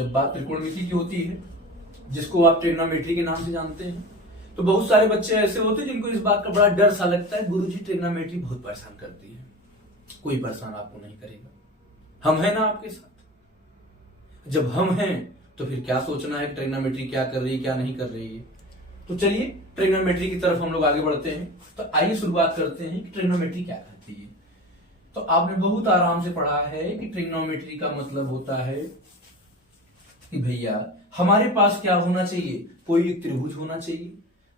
जब बात त्रिकोणमिति की होती है, जिसको आप ट्रिग्नोमेट्री के नाम से जानते हैं, तो बहुत सारे बच्चे ऐसे होते हैं जिनको इस बात का बड़ा डर सा लगता है, गुरुजी ट्रिग्नोमेट्री बहुत परेशान करती है। कोई परेशान आपको नहीं करेगा, हम हैं ना आपके साथ। जब हम हैं तो फिर क्या सोचना है ट्रिग्नोमेट्री क्या कर रही है क्या नहीं कर रही है। तो चलिए ट्रिग्नोमेट्री की तरफ हम लोग आगे बढ़ते हैं। तो आइए शुरुआत करते हैं कि ट्रिग्नोमेट्री क्या करती है। तो आपने बहुत आराम से पढ़ा है कि ट्रिग्नोमेट्री का मतलब होता है कि भैया हमारे पास क्या होना चाहिए, कोई एक त्रिभुज होना चाहिए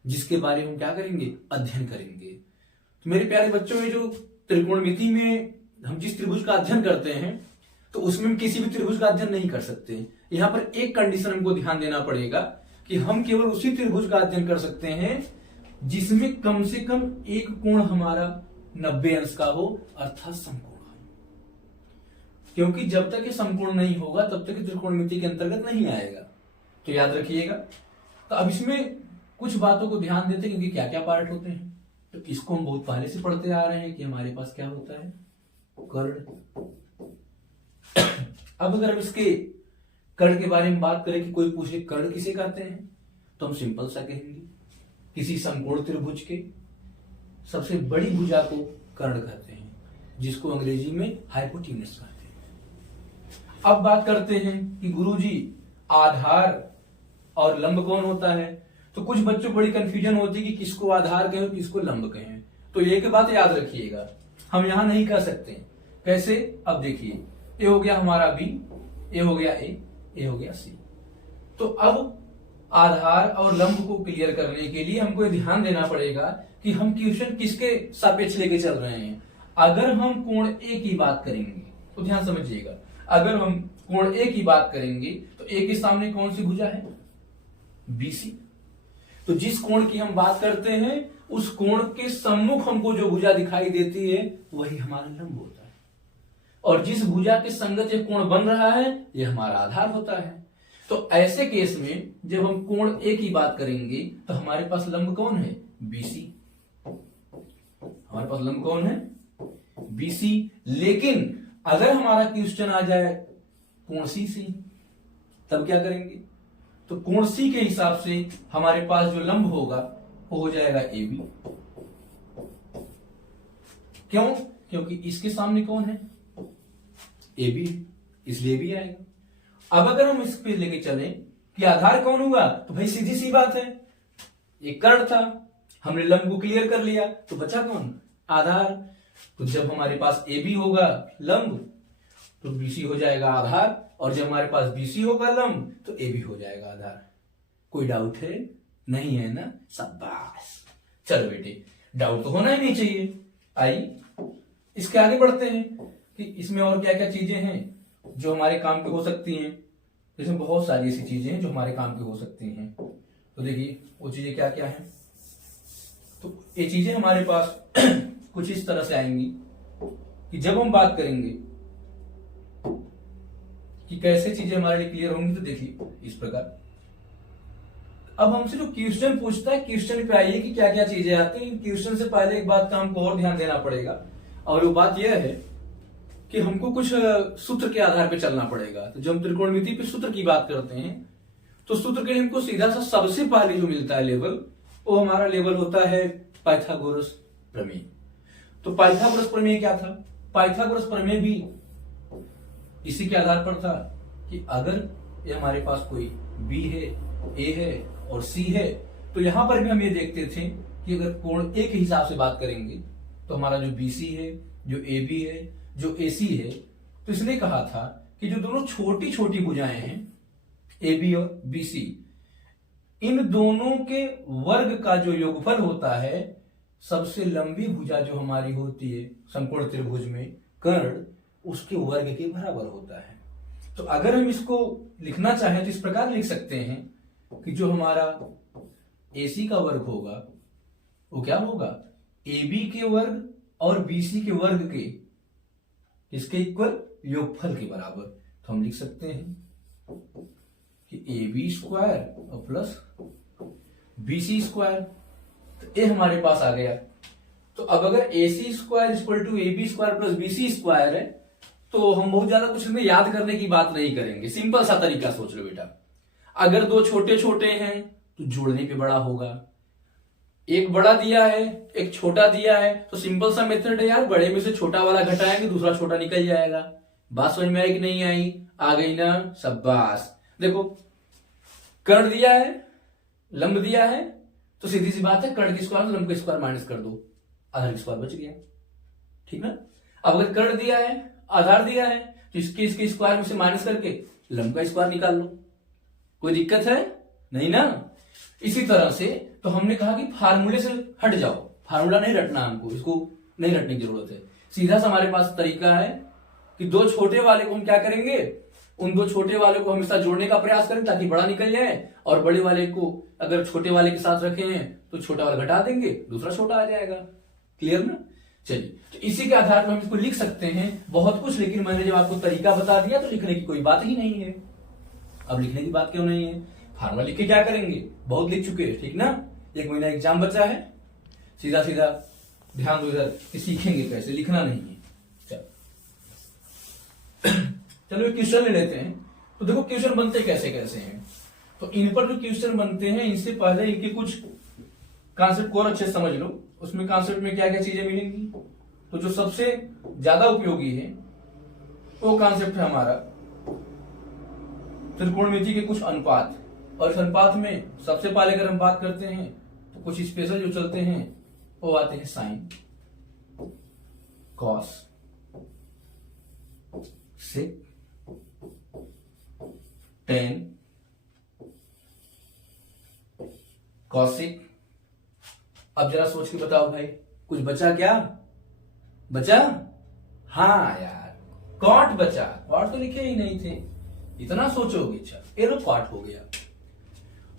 जिसके बारे में हम क्या करेंगे, अध्ययन करेंगे। तो मेरे प्यारे बच्चों, में जो त्रिकोणमिति में हम जिस त्रिभुज का अध्ययन करते हैं तो उसमें हम किसी भी त्रिभुज का अध्ययन नहीं कर सकते। यहाँ पर एक कंडीशन हमको ध्यान देना पड़ेगा कि हम केवल उसी त्रिभुज का अध्ययन कर सकते हैं जिसमें कम से कम एक कोण हमारा 90 अंश का हो, अर्थात समकोण हो। क्योंकि जब तक ये समकोण नहीं होगा तब तक त्रिकोणमिति के अंतर्गत नहीं आएगा, तो याद रखिएगा। तो अब इसमें कुछ बातों को ध्यान देते हैं क्योंकि क्या क्या पार्ट होते हैं। तो इसको हम बहुत पहले से पढ़ते आ रहे हैं कि हमारे पास क्या होता है, कर्ण। अब अगर हम इसके कर्ण के बारे में बात करें कि कोई पूछे कर्ण किसे कहते हैं, तो हम सिंपल सा कहेंगे किसी समकोण त्रिभुज के सबसे बड़ी भुजा को कर्ण कहते हैं, जिसको अंग्रेजी में हाइपोटेन्यूस कहते हैं। अब बात करते हैं कि गुरुजी आधार और लंब कौन होता है। तो कुछ बच्चों को बड़ी कंफ्यूजन होती है कि किसको आधार कहें और किसको लंब कहें। तो एक बात याद रखिएगा, हम यहां नहीं कह सकते। कैसे? अब देखिए, ये हो गया हमारा बी, ये हो गया ए, ये हो गया सी। तो अब आधार और लंब को क्लियर करने के लिए हमको ध्यान देना पड़ेगा कि हम क्वेश्चन किसके सापेक्ष लेके चल रहे हैं। अगर हम कोण ए की बात करेंगे तो ध्यान समझिएगा, अगर हम कोण ए की बात करेंगे तो ए के सामने कौन सी भुजा है, बीसी। तो जिस कोण की हम बात करते हैं उस कोण के सम्मुख हमको जो भुजा दिखाई देती है वही हमारा लंब होता है, और जिस भुजा के संगत ये कोण बन रहा है ये हमारा आधार होता है। तो ऐसे केस में जब हम कोण ए की बात करेंगे तो हमारे पास लंब कौन है, बीसी। हमारे पास लंब कौन है, बीसी। लेकिन अगर हमारा क्वेश्चन आ जाए कोण सी से, तब क्या करेंगे? तो कोण सी के हिसाब से हमारे पास जो लंब होगा वो हो जाएगा ए बी। क्यों? क्योंकि इसके सामने कौन है, ए बी, इसलिए भी आएगा। अब अगर हम इस पे लेके चले कि आधार कौन हुआ, तो भाई सीधी सी बात है, एक कर्ण था, हमने लंब को क्लियर कर लिया, तो बचा कौन, आधार। तो जब हमारे पास ए बी होगा लंब तो बीसी हो जाएगा आधार, और जब हमारे पास बीसी होगा लंब तो ए बी हो जाएगा आधार। कोई डाउट है? नहीं है ना, शाबाश। चलो बेटे, डाउट तो होना ही नहीं चाहिए। आइए इसके आगे बढ़ते हैं कि इसमें और क्या क्या चीजें हैं जो हमारे काम पे हो सकती हैं। इसमें बहुत सारी ऐसी चीजें हैं जो हमारे काम पे हो सकती हैं। तो देखिए वो चीजें क्या क्या हैं। तो ये चीजें हमारे पास कुछ इस तरह से आएंगी कि जब हम बात करेंगे कि कैसे चीजें हमारे लिए क्लियर होंगी, तो देखिए इस प्रकार। अब हमसे जो क्वेश्चन पूछता है, क्वेश्चन पे आइए कि क्या क्या चीजें आती हैं। क्वेश्चन से पहले एक बात का हमको और ध्यान देना पड़ेगा, और वो बात यह है कि हमको कुछ सूत्र के आधार पे चलना पड़ेगा। तो जब हम त्रिकोणमिति पे सूत्र की बात करते हैं तो सूत्र के लिए हमको सीधा सा सबसे पहले जो मिलता है लेवल, वो हमारा लेवल होता है पाइथागोरस प्रमेय। तो पाइथागोरस प्रमेय क्या था? पाइथागोरस प्रमेय भी इसी के आधार पर था कि अगर ये हमारे पास कोई बी है, ए है और सी है, तो यहां पर भी हम ये देखते थे कि अगर कोण ए के हिसाब से बात करेंगे तो हमारा जो बीसी है, जो ए बी है, जो ए सी है, तो इसने कहा था कि जो दोनों छोटी छोटी भुजाएं हैं ए बी और बी सी, इन दोनों के वर्ग का जो योगफल होता है, सबसे लंबी भुजा जो हमारी होती है समकोण त्रिभुज में कर्ण, उसके वर्ग के बराबर होता है। तो अगर हम इसको लिखना चाहें तो इस प्रकार लिख सकते हैं कि जो हमारा AC का वर्ग होगा वो क्या होगा, AB के वर्ग और BC के वर्ग के इसके इक्वल योगफल के बराबर। तो हम लिख सकते हैं कि AB स्क्वायर और प्लस BC स्क्वायर। तो ये हमारे पास आ गया। तो अब अगर AC square equal to AB square plus BC square है तो हम बहुत ज्यादा कुछ इसमें याद करने की बात नहीं करेंगे, सिंपल सा तरीका सोच लो बेटा। अगर दो छोटे छोटे हैं तो जोड़ने पे बड़ा होगा, एक बड़ा दिया है एक छोटा दिया है, तो सिंपल सा मेथड है यार, बड़े में से छोटा वाला घटाएंगे दूसरा छोटा निकल जाएगा। बात समझ में आई कि नहीं आई? आ गई ना, शाबाश। देखो कर्ण दिया है, लंब दिया है, तो सीधी सी बात है कर्ण की स्क्वायर लंब का स्क्वायर माइनस कर दो, आधार की स्क्वायर बच गया, ठीक ना। अब अगर कर्ण दिया है आधार दिया है तो इसके स्क्वायर में से माइनस करके लंब का स्क्वायर निकाल लो, कोई दिक्कत है नहीं ना। इसी तरह से तो हमने कहा कि फार्मूले से हट जाओ, फार्मूला नहीं रटना, हमको इसको नहीं रटने की जरूरत है। सीधा सा हमारे पास तरीका है कि दो छोटे वाले को हम क्या करेंगे, उन दो छोटे वाले को हमेशा जोड़ने का प्रयास करें ताकि बड़ा निकल जाए, और बड़े वाले को अगर छोटे वाले के साथ रखे हैं तो छोटा वाला घटा देंगे दूसरा छोटा आ जाएगा। क्लियर ना? चलिए, तो इसी के आधार पर हम इसको लिख सकते हैं बहुत कुछ, लेकिन मैंने जब आपको तरीका बता दिया तो लिखने की कोई बात ही नहीं है। अब लिखने की बात क्यों नहीं है? फार्मूला लिख के क्या करेंगे, बहुत लिख चुके हैं, ठीक ना। 1 महीना एग्जाम बचा है, सीधा सीधा ध्यान दो इधर कि सीखेंगे कैसे, लिखना नहीं है। चलो एक क्वेश्चन ले लेते हैं। तो देखो क्वेश्चन बनते कैसे कैसे हैं। तो इन पर जो क्वेश्चन बनते हैं इनसे पहले इनके कुछ कॉन्सेप्ट को और अच्छे से समझ लो। उसमें कॉन्सेप्ट में क्या क्या चीजें मिलेंगी, तो जो सबसे ज्यादा उपयोगी है वो कॉन्सेप्ट है हमारा त्रिकोणमिति के कुछ अनुपात। और इस अनुपात में सबसे पहले अगर हम बात करते हैं तो कुछ स्पेशल जो चलते हैं वो आते हैं साइन, कॉस, सेक, टेन, कॉसिक। अब जरा सोच के बताओ भाई, कुछ बचा क्या? बचा? हाँ यार, कॉट बचा। कॉट तो लिखे ही नहीं थे, इतना सोचोगे। अच्छा, एरो कॉट हो गया।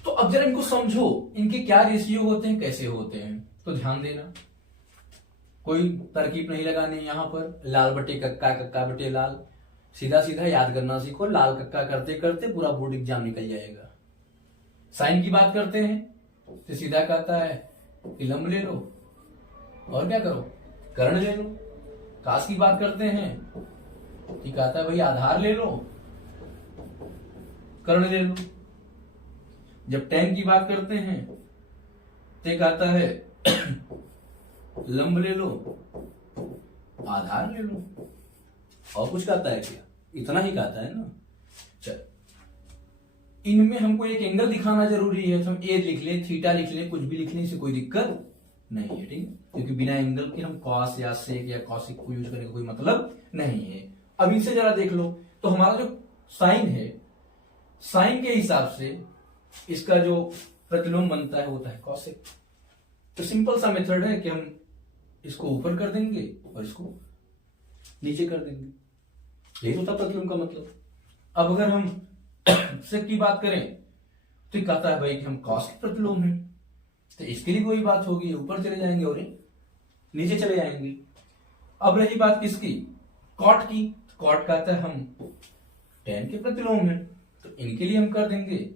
तो अब जरा इनको समझो, इनके क्या रेशियो होते हैं, कैसे होते हैं। तो ध्यान देना, कोई तरकीब नहीं लगानी यहां पर। लाल बटे कक्का, कक्का बटे लाल, सीधा सीधा याद करना सीखो। लाल कक्का करते करते पूरा बोर्ड एग्जाम निकल जाएगा। साइन की बात करते हैं तो सीधा कहता है कि लंब ले लो और क्या करो, कर्ण ले लो। कास की बात करते हैं कि कहता है भाई आधार ले लो, कर्ण ले लो। जब टेन की बात करते हैं तो कहता है लंब ले लो, आधार ले लो। और कुछ कहता है क्या? इतना ही कहता है ना। चल, इनमें हमको एक एंगल दिखाना जरूरी है, तो हम ए लिख लें, थीटा लिख लें, कुछ भी लिखने से कोई दिक्कत नहीं है, ठीक है। क्योंकि बिना एंगल के हम कॉस या सेक या कॉसिक को यूज करने का कोई मतलब नहीं है। अब इनसे जरा देख लो, तो हमारा जो साइन है, साइन के हिसाब से इसका जो प्रतिलोम बनता है होता है कॉसिक। तो सिंपल सा मेथड है कि हम इसको ऊपर कर देंगे और इसको नीचे कर देंगे, यही होता प्रतिलोम का मतलब। अब अगर हम सेक की बात करें तो कहता है भाई कि हम कॉस के प्रतिलोम है, तो इसके लिए कोई बात होगी, ऊपर चले जाएंगे और नीचे चले जाएंगे। अब रही बात किसकी? कॉट की। कॉट कहता है हम टेन के प्रतिलोम है, तो इनके लिए हम कर देंगे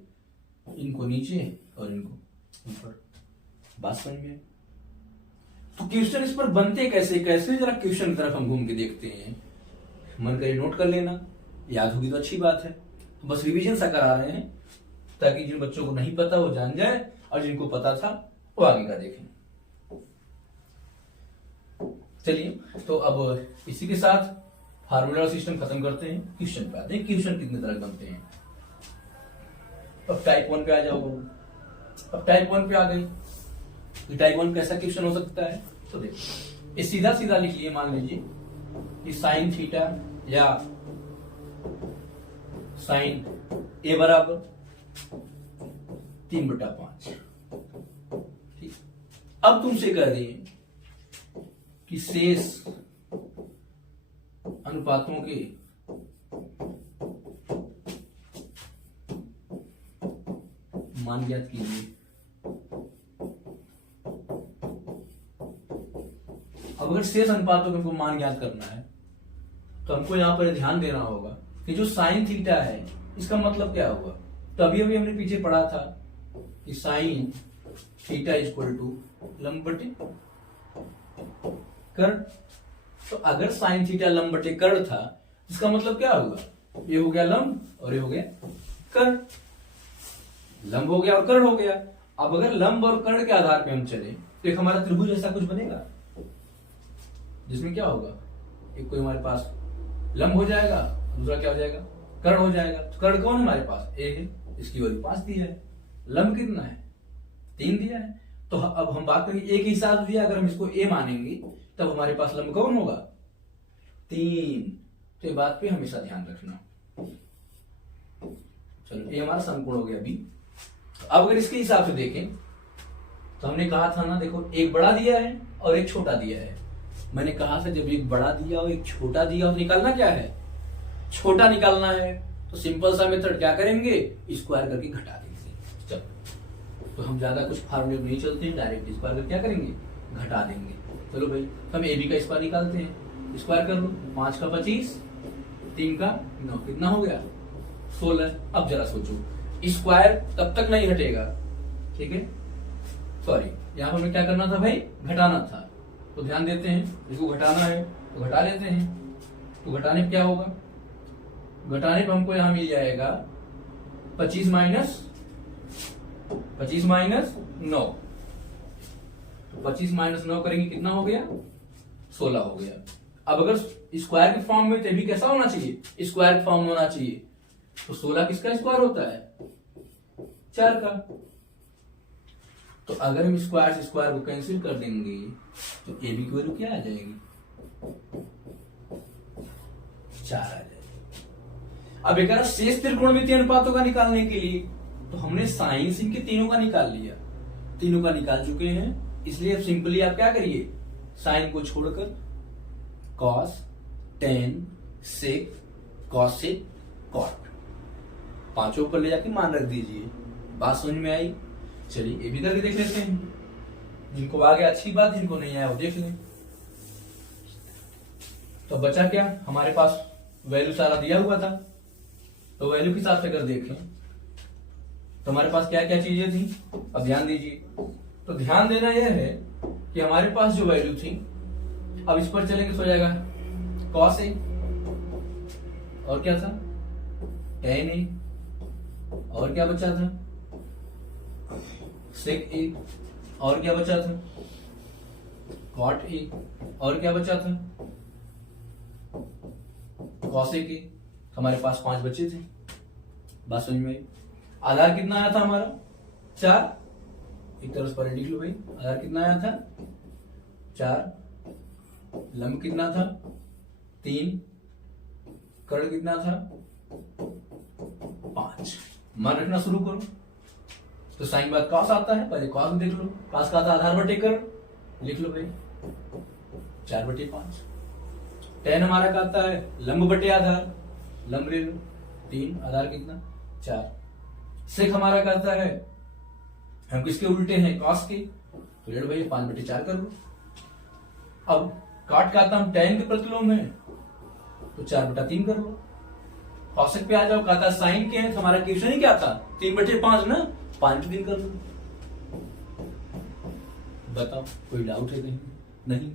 इनको नीचे और इनको ऊपर। बात समझ में? तो क्वेश्चन इस पर बनते कैसे कैसे, जरा क्वेश्चन की तरफ हम घूम के देखते हैं। मन करे नोट कर लेना, याद होगी तो अच्छी बात है। तो बस रिवीजन सा करा रहे हैं ताकि जिन बच्चों को नहीं पता वो जान जाए और जिनको पता था वो आगे का देखें। चलिए, तो अब इसी के साथ फार्मूला सिस्टम खत्म करते हैं, क्वेश्चन पे आते हैं। क्वेश्चन कितने तरह बनते हैं। अब टाइप 1 पे आ जाओ। अब टाइप 1 पे आ गई। टाइप 1 कैसा क्वेश्चन हो सकता है, तो देखो ये सीधा सीधा लिख लिए। मान लीजिए कि साइन थीटा या साइन ए बराबर 3/5। ठीक, अब तुमसे कह दिए कि शेष अनुपातों के मान ज्ञात कीजिए। अब अगर शेष अनुपातों के हमको मान ज्ञात करना है तो हमको यहां पर ध्यान देना होगा कि जो साइन थीटा है इसका मतलब क्या होगा। तो अभी अभी हमने पीछे पढ़ा था कि साइन थीटा इक्वल टू लंब बटे कर्ण। तो अगर साइन थीटा लंब बटे कर्ण था इसका मतलब क्या होगा, ये हो गया लंब और ये हो गया कर्ण। लंब हो गया और कर्ण हो गया। अब अगर लंब और कर्ण के आधार पे हम चले तो एक हमारा त्रिभुज ऐसा कुछ बनेगा जिसमें क्या होगा, एक कोई हमारे पास लंब हो जाएगा, दूसरा क्या हो जाएगा, कर्ण हो जाएगा। तो कर्ण कौन है हमारे पास, ए है, इसकी वैल्यू 5 दी है। लंब कितना है, 3 दिया है। तो अब हम बात करेंगे ए के हिसाब से दिया, अगर हम इसको ए मानेंगे तब हमारे पास लंब कौन होगा, 3। तो ये बात पे हमेशा ध्यान रखना। चलो ये हमारा समकोण हो गया बी। अब अगर इसके हिसाब से देखें तो हमने कहा था ना, देखो एक बड़ा दिया है और एक छोटा दिया है। मैंने कहा था जब एक बड़ा दिया और एक छोटा दिया तो निकालना क्या है, छोटा निकालना है। तो सिंपल सा मेथड क्या करेंगे, स्क्वायर करके घटा देंगे। चलो तो हम ज्यादा कुछ फार्मूले नहीं चलते हैं, डायरेक्ट स्क्वायर करके क्या करेंगे, घटा देंगे। चलो भाई हम ए बी का स्क्वायर निकालते हैं। स्क्वायर कर लो, 5 का 25, 3 का 9, कितना हो गया 16। अब जरा सोचो, स्क्वायर तब तक नहीं हटेगा, ठीक है, सॉरी यहां पर हमें क्या करना था भाई, घटाना था। तो ध्यान देते हैं, इसको घटाना है तो घटा लेते हैं। तो घटाने पे क्या होगा, घटाने पे हमको यहां मिल जाएगा 25 माइनस 9। तो 25 माइनस 9 करेंगे, कितना हो गया 16 हो गया। अब अगर स्क्वायर के फॉर्म में तो भी कैसा होना चाहिए, स्क्वायर के फॉर्म में होना चाहिए। तो 16 किसका स्क्वायर होता है, 4 का। तो अगर हम स्क्वायर से स्क्वायर को कैंसिल कर देंगे तो ए बी की वैल्यू क्या आ जाएगी, 4 आ जाएगी। अब एक शेष त्रिकोणमितीय अनुपातों का निकालने के लिए तो हमने साइन से इनके तीनों का निकाल लिया, तीनों का निकाल चुके हैं। इसलिए अब सिंपली आप क्या करिए, साइन को छोड़कर कॉस, टेन, सेक, कॉसेक, कॉट, पांचों पर ले जाके मान रख दीजिए। बात समझ में आई। चलिए ये भी करके देख लेते हैं, जिनको आ गया अच्छी बात, जिनको नहीं आया वो देख लें। तो बचा क्या, हमारे पास वैल्यू सारा दिया हुआ था। तो वैल्यू के हिसाब से अगर देखें तो हमारे पास क्या क्या चीजें थी, अब ध्यान दीजिए। तो ध्यान देना यह है कि हमारे पास जो वैल्यू थी, अब इस पर चलेंगे तो हो जाएगा कॉस ए, और क्या था टेन ए, और क्या बचा था सेक ए, और क्या बचा था कॉट ए, और क्या बचा था कॉसेक ए। हमारे पास 5 बचे थे। बात समझ में आई। आधार कितना आया था हमारा 4, एक तरफ पर लिख लो भाई, आधार कितना आया था 4, लंब कितना था 3, कर्ण कितना था 5। मान रखना शुरू करो। तो साइन बाद कॉस आता है, पहले कॉस देख लो, कॉस का आता आधार बटे कर्ण, लिख लो भाई 4/5। टेन हमारा का आता है लंब बटे आधार, लंब ले लो 3, आधार कितना 4। सेक हमारा का आता है, हम किसके उल्टे हैं कॉस के, तो ले लो भाई 5/4 कर लो। अब काट का आता हम टेन के प्रतिलोम है तो 4/3 कर लो। कॉसेक पे आ जाओ, कहता साइन के हैं तो हमारा क्वेश्चन ही क्या था 3/5 ना, 5/3 कर लो। बताओ कोई डाउट है कहीं, नहीं।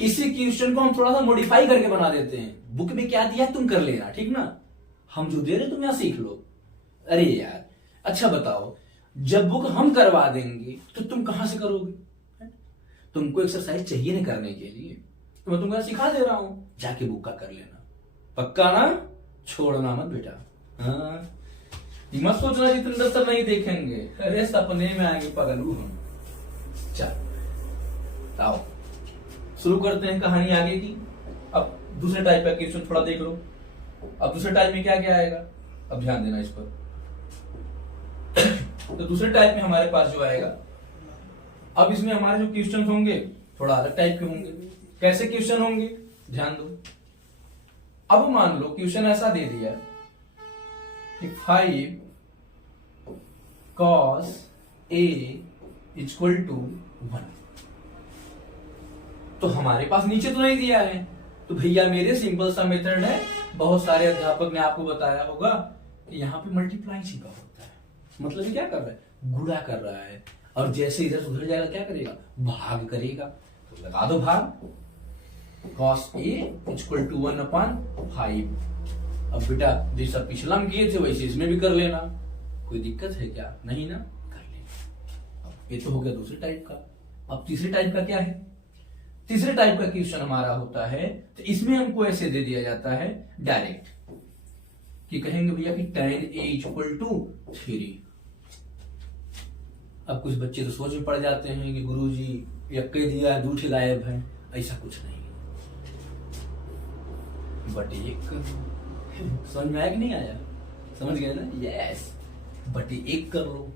इसी क्वेश्चन को हम थोड़ा सा मॉडिफाई करके बना देते हैं। बुक में क्या दिया तुम कर लेना, ठीक ना, हम जो दे रहे तुम यहां सीख लो। अरे यार अच्छा बताओ, जब बुक हम करवा देंगे तो तुम कहां से करोगे, तुमको एक्सरसाइज चाहिए ना करने के लिए, तो मैं तुमको सिखा दे रहा हूं, जाके बुक का कर लेना, पक्का ना, छोड़ना मत बेटा। हाँ मत सोचना जितेंद्र सर नहीं देखेंगे, अरे सपने में आएंगे पगलू हम। चल आओ शुरू करते हैं कहानी आगे की। अब दूसरे टाइप का क्वेश्चन थोड़ा देख लो। अब दूसरे टाइप में क्या क्या आएगा, अब ध्यान देना इस पर। तो दूसरे टाइप में हमारे पास जो आएगा, अब इसमें हमारे जो क्वेश्चन होंगे थोड़ा अलग टाइप के होंगे। कैसे क्वेश्चन होंगे ध्यान दो। अब मान लो क्वेश्चन ऐसा दे दिया कि 5 cos A इक्वल टू 1। तो हमारे पास नीचे तो नहीं दिया है, तो भैया मेरे सिंपल सा मेथड है, बहुत सारे अध्यापक ने आपको बताया होगा कि यहाँ पे मल्टीप्लाई छिपा होता है। मतलब ये क्या कर रहा है, गुणा कर रहा है, और जैसे इधर सुधर जाएगा क्या करेगा, भाग करेगा। तो लगा दो भाग, cos A इक्वल टू 1/5। अब बेटा जैसा पिछला हम किए थे वैसे इसमें भी कर लेना, कोई दिक्कत है क्या? नहीं ना, कर लेना। अब ये तो हो गया दूसरे टाइप का। अब तीसरे टाइप का क्या है? तीसरे टाइप का क्वेश्चन हमारा होता है तो इसमें हमको ऐसे दे दिया जाता है डायरेक्ट कि कहेंगे भैया कि tan A इक्वल टू 3। अब कुछ बच्चे तो सोच में पड़ जाते हैं कि गुरुजी यक्के दिया दूठे गायब है, ऐसा कुछ नहीं। बट एक समझ में आया कि नहीं आया? समझ गए ना? यस, बट एक कर लो,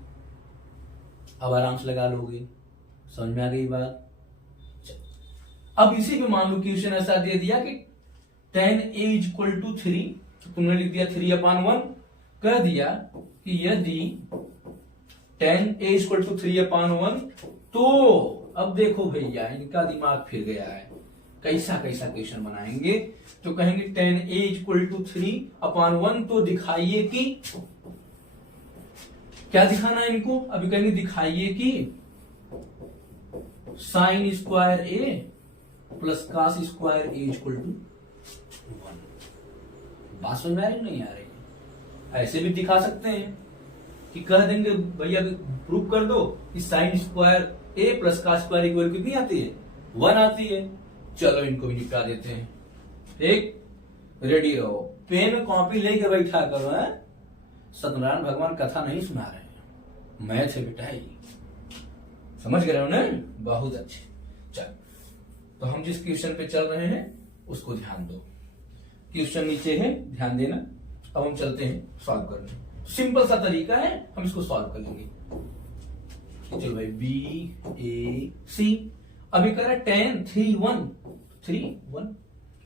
अब आराम से लगा लोगे। समझ में आ गई बात? अब इसी पे मान लो क्वेश्चन ऐसा दे दिया कि tan A इक्वल टू 3, तो तुमने लिख दिया 3/1, कह दिया कि यदि tan A इक्वल टू 3/1, तो अब देखो भैया इनका दिमाग फिर गया है, कैसा कैसा क्वेश्चन बनाएंगे। तो कहेंगे tan A इक्वल टू 3/1, तो दिखाइए कि क्या दिखाना है इनको? अभी कहेंगे दिखाइए कि sine square A plus cos square A equal to 1। बात समझ में आ रही नहीं आ रही? ऐसे भी दिखा सकते हैं कि कह देंगे भैया प्रूफ कर दो कि sine square A plus cos square equal कितनी आती है? 1 आती है। चलो इनको भी निपटा देते हैं। ठीक, रेडी रहो, पेन कॉपी लेके बैठा करो। है सत्यनारायण भगवान कथा नहीं सुना रहे हैं, मैथ है बेटा ही। समझ गए हो ना? बहुत अच्छे। चल, तो हम जिस क्वेश्चन पे चल रहे हैं उसको ध्यान दो। क्वेश्चन नीचे है, ध्यान देना। अब हम चलते हैं सॉल्व करने। सिंपल सा तरीका है, हम इसको सॉल्व कर लेंगे। चलो भाई, BAC अभी कह रहा है tan 3/1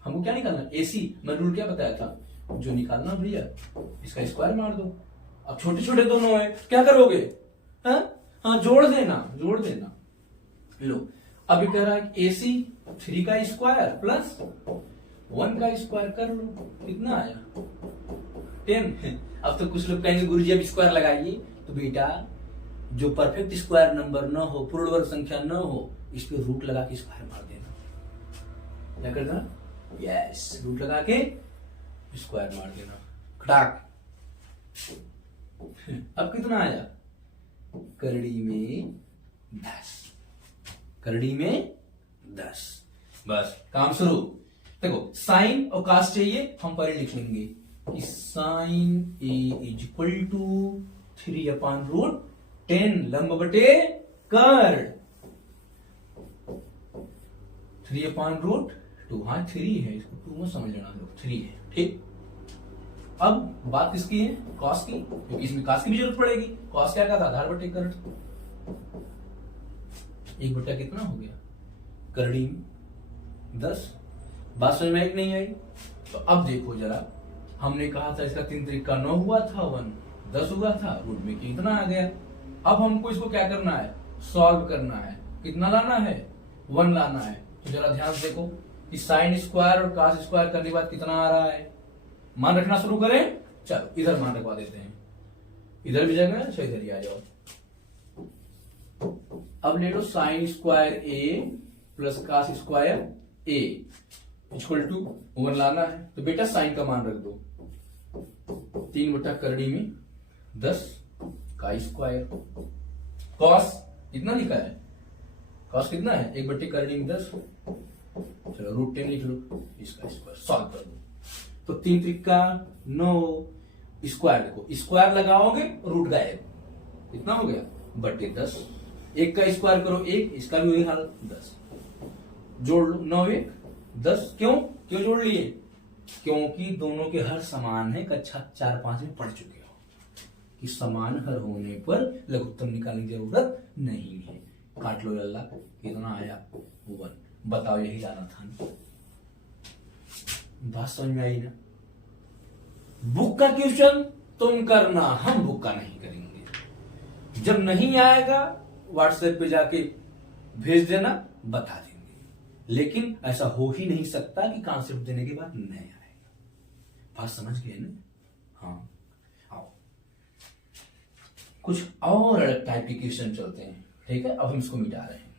हमको क्या निकालना? AC। मैं रूल क्या बताया था? जो निकालना भैया इसका स्क्वायर मार दो। अब छोटे छोटे दोनों है, क्या करोगे? हाँ, जोड़ देना। लो, अभी कह रहा है AC 3 का स्क्वायर प्लस 1 का स्क्वायर कर लो, कितना आया? 10। अब तो कुछ लोग कहेंगे गुरुजी अब स्क्वायर लगाइए। तो बेटा जो परफेक्ट स्क्वायर नंबर न हो, पूर्ण वर्ग संख्या न हो, इस पे रूट लगा के स्क्वायर मार देना। क्या कर देना? यस, रूट लगा के स्क्वायर मार देना, खटाक। अब कितना आया? करड़ी में 10। बस काम शुरू। देखो साइन और कास चाहिए, हम पहले लिख लेंगे कि साइन A इक्वल टू 3/√10 लंब बटे कर्ण 3/√2। हाँ 3 है, इसको 2 में समझ लेना लोग, 3 है। ठीक, अब बात किसकी है? कॉस की, क्योंकि इसमें कॉस की भी जरूरत पड़ेगी। कॉस क्या था? आधार बटे कर्ण। 1 बटा कितना हो गया? करड़ी में 10। बात समझ में नहीं आई? तो अब देखो जरा, हमने कहा था इसका 3 तरीका 9 हुआ था, 1 10 हुआ था, रूट में कितना आ गया। अब हमको इसको क्या करना है? सॉल्व करना है। कितना लाना है? 1 लाना है। तो जरा ध्यान से देखो कि साइन स्क्वायर और कॉस स्क्वायर करने के बाद कितना आ रहा है। मान रखना शुरू करें। चलो इधर मान रखवा देते हैं, इधर भी जगह है, इधर ही आ जाओ। अब ले लो sine square A plus cos square A equal to 1 लाना है। तो बेटा साइन का मान रख दो, 3 बटा करड़ी में 10 का स्क्वायर। कॉस कितना लिखा है? कॉस कितना है? 1 बटे करड़ी में 10। चलो √10 लिख लो, इसका स्क्वायर सॉल्व कर दो। तो 3 त्रिका 9, स्क्वायर देखो, स्क्वायर लगाओगे रूट गायब, कितना हो गया? बटे 10। 1 का स्क्वायर करो 1, इसका भी वही हाल 10। जोड़ लो 9 1 10। क्यों जोड़ लिए? क्योंकि दोनों के हर समान है। कक्षा 4-5 में पढ़ चुके हो कि समान हर होने पर लघुत्तम निकालने की जरूरत नहीं है। काट लो लल्ला, कितना आया? 1। बताओ, यही लाना था। बात समझ में आई ना? बुक का क्वेश्चन तुम करना, हम बुक का नहीं करेंगे। जब नहीं आएगा व्हाट्सएप पे जाके भेज देना, बता देंगे। लेकिन ऐसा हो ही नहीं सकता कि कॉन्सेप्ट देने के बाद नहीं आएगा। बात समझ गए ना? हाँ, आओ कुछ और अलग टाइप के क्वेश्चन चलते हैं। ठीक है, अब हम इसको मिटा रहे हैं।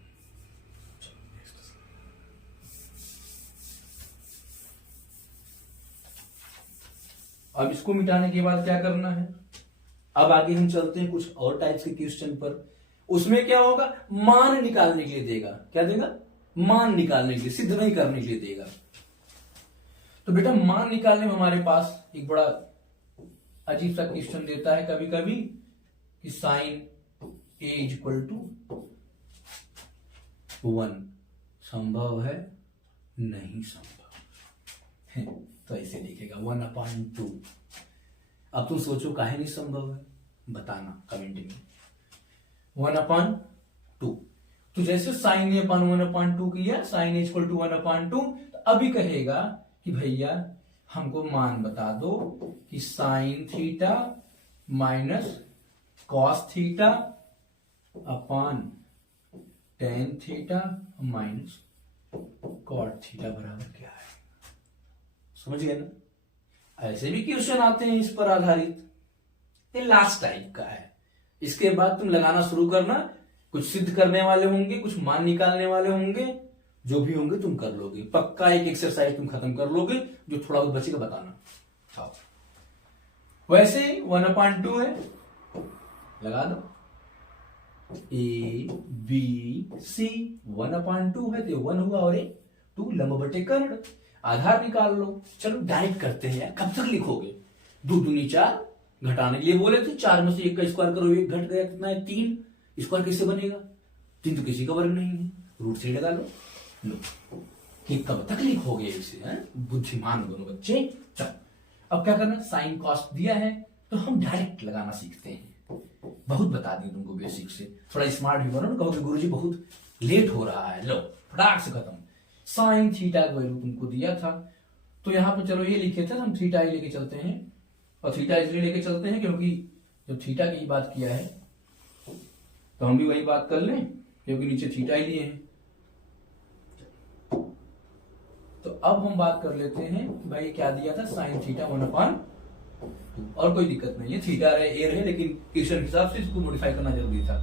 अब इसको मिटाने के बाद क्या करना है, अब आगे हम चलते हैं कुछ और टाइप्स के क्वेश्चन पर। उसमें क्या होगा, मान निकालने के लिए देगा। क्या देगा, मान निकालने के लिए, सिद्ध नहीं करने के लिए देगा। तो बेटा मान निकालने में हमारे पास एक बड़ा अजीब सा क्वेश्चन देता है कभी कभी कि sine A is equal to 1 संभव है, नहीं संभव है। तो ऐसे लिखेगा 1/2। अब तुम सोचो काहे नहीं संभव है, बताना कमेंट में। 1/2, तो जैसे साइन ए अपन 1/2 किया, साइन ए इक्वल टू 1/2, तो अभी कहेगा कि भैया हमको मान बता दो कि sine theta minus cos theta upon tan theta minus cot theta बराबर क्या है। समझ गए ना, ऐसे भी क्वेश्चन आते हैं इस पर आधारित। ये लास्ट टाइप का है। इसके बाद तुम लगाना शुरू करना, कुछ सिद्ध करने वाले होंगे, कुछ मान निकालने वाले होंगे, जो भी होंगे तुम कर लोगे। पक्का एक एक्सरसाइज तुम खत्म कर लोगे, जो थोड़ा बहुत बचेगा बताना। आओ, वैसे 1/2 है, लगा दो। ए बी सी 1/2 है तो 1 हुआ और 2 लंब बटे कर्ण। आधार निकाल लो। चलो डायरेक्ट करते हैं यार, कब तक लिखोगे। 2 दूनी 4, घटाने के लिए बोले थे, 4 में से 1 का स्क्वायर करो, 1 घट गया, कितना है 3। स्क्वायर कैसे बनेगा, 3 तो किसी का वर्ग नहीं है, √3 लगा लो। कि कब तक लिखोगे इसे, बुद्धिमान दोनों बच्चे। चलो अब क्या करना, साइन कॉस दिया है तो हम डायरेक्ट लगाना सीखते हैं। बहुत बता दी तुमको बेसिक से, थोड़ा स्मार्ट भी बनो, कहोगे गुरुजी बहुत लेट हो रहा है। लो फटाक से खत्म। साइन थीटा का वैल्यू तुमको दिया था, तो यहां पे चलो ये लिखे थे, हम थीटा ही लेके चलते हैं। और थीटा इसलिए लेके चलते हैं क्योंकि जब थीटा की बात किया है तो हम भी वही बात कर लें, क्योंकि नीचे थीटा ही लिए हैं। तो अब हम बात कर लेते हैं भाई क्या दिया था, साइन थीटा 1/2, और कोई दिक्कत नहीं है, थीटा रहे ए रहे, लेकिन क्वेश्चन के हिसाब से इसको मॉडिफाई करना जरूरी था।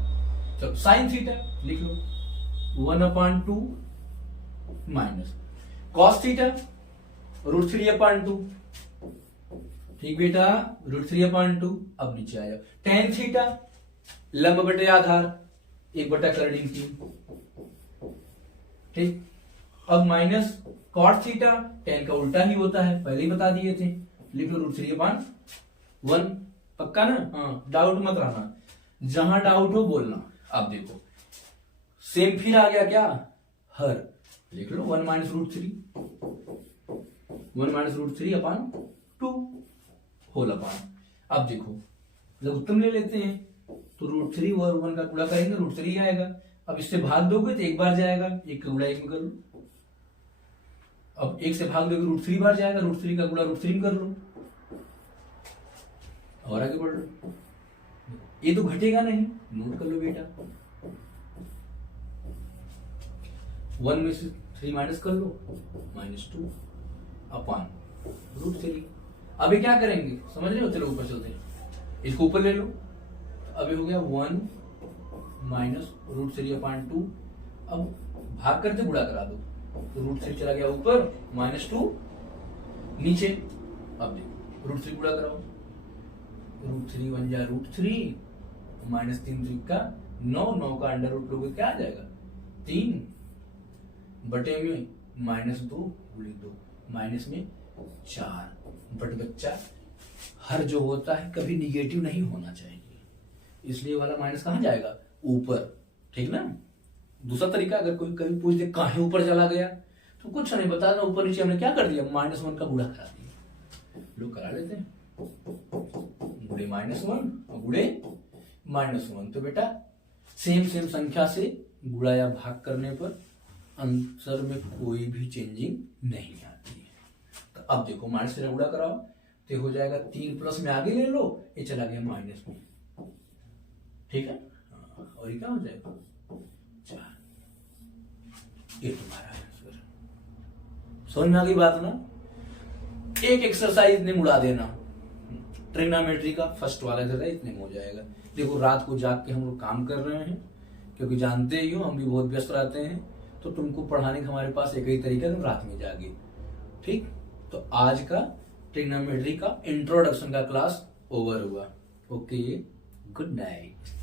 तो साइन थीटा लिख लो 1/2 माइनस कॉस थीटा √3/2। ठीक बेटा, √3/2। अब नीचे आया टेन थीटा लंब बटे आधार 1/3 ठीक। अब माइनस कॉट थीटा, टेन का उल्टा ही होता है, पहले ही बता दिए थे। लिख लो √3/1। पक्का ना, हाँ डाउट मत रहना, जहां डाउट हो बोलना। अब देखो सेम फिर आ गया क्या, हर। लिख लो 1 - √3, 1 - √3/2 होल अपॉन। अब देखो जब उत्तम ले लेते हैं तो √3 और 1 का गुणा करेंगे, √3 आएगा। अब इससे भाग दोगे तो एक बार जाएगा, 1 का गुणा 1 में कर लो। अब 1 से भाग दोगे √3 बार जाएगा, √3 का गुणा √3 में कर लो, और आगे बढ़ लो। ये तो घटेगा नहीं, नोट कर लो बेटा। 1 में से 3 माइनस कर लो, -2 अपॉन √3। अभी क्या करेंगे समझ रहे हो, चलो ऊपर चलते हैं, इसको ऊपर ले लो। अभी हो गया 1 - √3/2। अब भाग करते गुणा करा दो, तो √3 चला गया ऊपर, -2 नीचे। अब देखो √3 गुणा कराओ, √3 बन जाए √3, -3 का 9 का अंडर रूट लोगे क्या आ जाएगा 3 बटे में -2 गुणे 2 माइनस में 4। बट बच्चा हर जो होता है कभी निगेटिव नहीं होना चाहिए, इसलिए वाला माइनस कहां जाएगा, ऊपर। ठीक ना। दूसरा तरीका, अगर कोई कभी पूछ दे कहां ऊपर चला गया, तो कुछ नहीं बताना, ऊपर नीचे हमने क्या कर दिया, -1 का गुणा करा दिया। लोग करा लेते हैं, गुणे -1 और गुणे -1। तो बेटा सेम संख्या से गुणा या भाग करने पर आंसर में कोई भी चेंजिंग नहीं आती है। तो अब देखो माइनस से गुणा कराओ तो हो जाएगा 3 प्लस में आगे ले लो, ये चला गया माइनस में। ठीक है, और ये क्या हो जाएगा 4। ये तुम्हारा आंसर। समझ में आ गई बात ना। एक एक्सरसाइज ने मुड़ा देना, ट्रिग्नोमेट्री का फर्स्ट वाला एक्सरसाइज इतने में हो जाएगा। देखो रात को जाग के हम लोग काम कर रहे हैं, क्योंकि जानते ही हो हम भी बहुत व्यस्त रहते हैं, तो तुमको पढ़ाने का हमारे पास एक ही तरीका है, तुम रात में जागे। ठीक, तो आज का ट्रिग्नोमेट्री का इंट्रोडक्शन का क्लास ओवर हुआ। Okay, good night.